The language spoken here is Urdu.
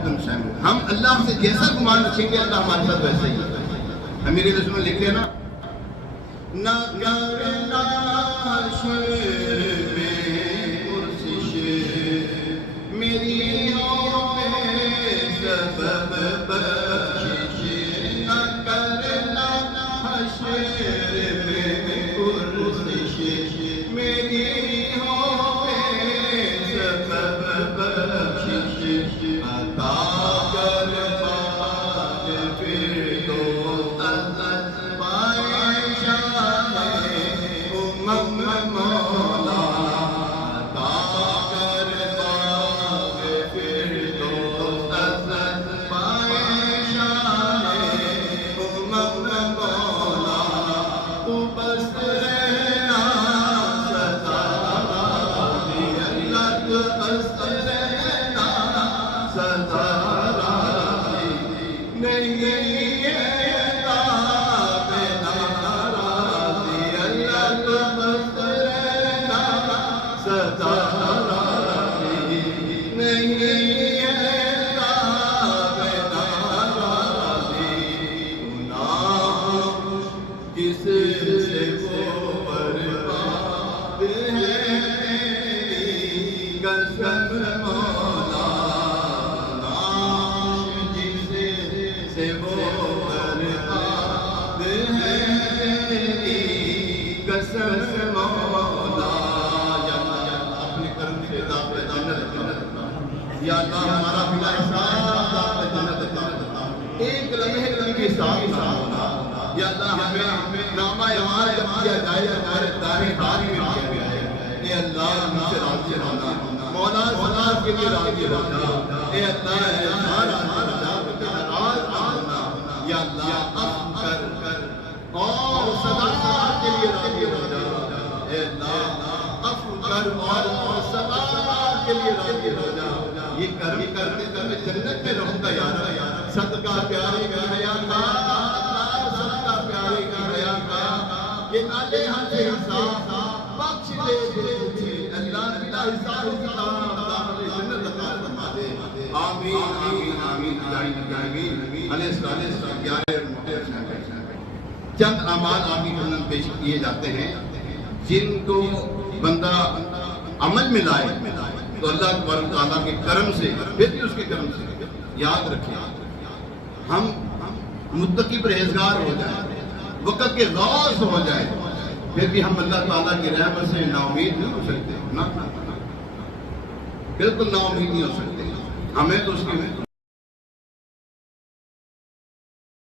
حکم شامل. ہم اللہ سے جیسا گمان رکھیں گے اللہ ہمارے ساتھ ویسا ہی ہوگا. امیر رسول نے لکھ دیا نا نہ کرنا حشر میں پرسش میری ہو سبب بخشش. نہ کرنا حشر میں پرسش میری ہو سبب بخشش. عطا کر پاک فردوس پائے شان امم مولا. عطا کر پاک فردوس پائے شان امم مولا. تو بس رہنا سدا راضی اللہ. تو بس رہنا سدا راضی نہیں ہے تاب ناراضی اللہ. تو بس رہنا سدا راضی نہیں ہے تاب ناراضی. گناہ کس سے وہ برباد ہے تیری قسم مولا. گناہ جس سے وہ برباد ہے تیری قسم مولا. یا اللہ اپنے کرم سے عطا پہ جنت عطا. یا اللہ ہمارا بلا حساب عطا پہ جنت عطا. ایک لمحے کے ساتھ ہونا. یا اللہ ہمیں نامہ اعمال جب کیا جائے ہمارے دائیں ہاتھ میں کیا جائے. اے اللہ ہم سے راضی ہونا. مولا سنا کے لیے راضی ہونا. اے اللہ ہمارا راضی ناراض ہونا. یا اللہ عفو کر اور سدا کے لیے راضی ہونا. اے اللہ عفو کر اور سدا کے لیے راضی ہونا. یہ کرم کرتے کرتے جنت میں رہوں گا یا رب. صدقہ پیارے کا حیا کا صدقہ پیارے کا حیا کا کہ آلے ہم سے حساب بخش دے دے. اللہ بلا حساب کتاب داخل جنت عطا فرما دے. آمین آمین آمین آمین. علیہ السلام پیارے اور محترم چند اعمال آمین جنت پیش کیے جاتے ہیں جن کو بندہ عمل میں لائے تو اللہ تبارک و تعالیٰ کے کرم سے پھر بھی اس کے کرم سے یاد رکھیں ہم متقی پرہیزگار ہو جائیں, وقت کے غوث ہو جائیں, پھر بھی ہم اللہ تعالیٰ کی رحمت سے نا امید نہیں ہو سکتے. بالکل نا امید نہیں ہو سکتے. ہمیں تو اس کی